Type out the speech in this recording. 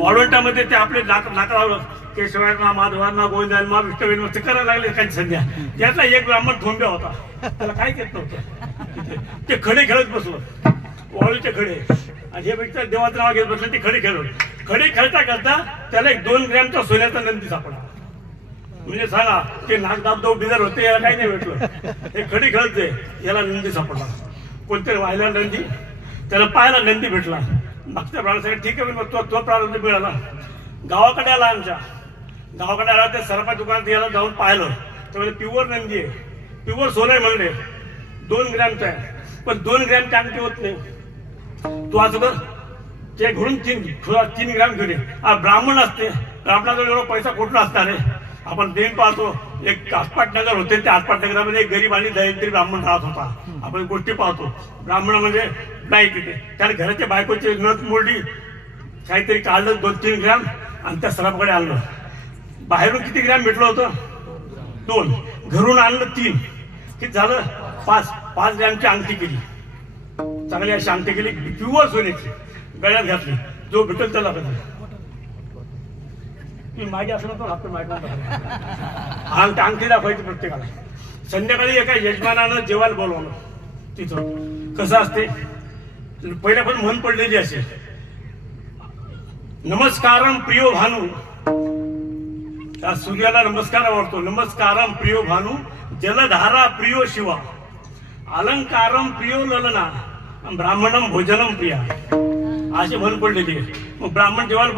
वाळवंटामध्ये ते आपले नाकावर केशवांना माधवांना गोविंदांना विष्णू ते करायला लागले काही संध्या. त्यातला एक ब्राह्मण थोंब्या होता, त्याला काय येत नव्हतं. ते खडे खेळत बसलो, वाळूचे खडे, आणि हे व्यक्ती देवाचं नाव घेत बसले. ते खडे खेळत खडे खेळता करता त्याला एक 2 ग्रॅमचा सोन्याचा नंदी सापडला. म्हणजे सांगा ते नागदाबदाव बिजार होते, याला काही नाही भेटलं. हे खडे खेळते, याला नंदी सापडला. कोणतरी व्हायला नंदी, त्याला पाहायला नंदी भेटला. मागच्या प्राणासाठी ठीक आहे, तो प्रारंभ मिळाला. गावाकडे आला, आमच्या गावाकडे आला. त्या सरपा दुकानात याला जाऊन पाहिलं तर म्हणजे प्युअर नंदी आहे, प्युअर सोनं आहे म्हणले. 2 ग्रॅमचा आहे, पण 2 ग्रॅमची अंगठी होत नाही. तू असं कर, ते घडून 3 ग्रॅम घेऊन ये. ब्राह्मण असते, ब्राह्मणाजवळ एवढा पैसा कुठला असणार आहे. आपण देण पाहतो, एक आसपाटनगर होते, त्या आसपाटनगरामध्ये एक गरीब आणि दरिद्री ब्राह्मण राहत होता. आपण गोष्टी पाहतो. ब्राह्मण म्हणजे नाही तिथे, त्याने घराच्या बायकोची नथ मोडली, काहीतरी काढलं 2-3 ग्रॅम आणि त्या सराफकडे आणलं. बाहेरून किती ग्रॅम भेटलं होतं? 2. घरून आणलं 3. किती झालं? 5 ग्रॅमची अंगठी केली, चांगली अशी अंगठी केली, प्युअर सोन्याची, गळ्यात घातली. जो भेटेल त्याला बदल. मागे असं नव्हतं, आपण मागे अंगठी दाखवायची प्रत्येकाला. संध्याकाळी एका यजमानानं जेवायला बोलवलं. तिथं कसं असते, पहिल्या पण म्हण पडलेली असेल, नमस्कारम प्रियो भानू. त्या सूर्याला नमस्कार आवडतो. नमस्कारम प्रियो भानू, जलधारा प्रियो शिवा, अलंकारम प्रियो ललना, ब्राह्मणम भोजनम प्रिया, अशी म्हण पडलेली आहे. मग ब्राह्मण जेवायला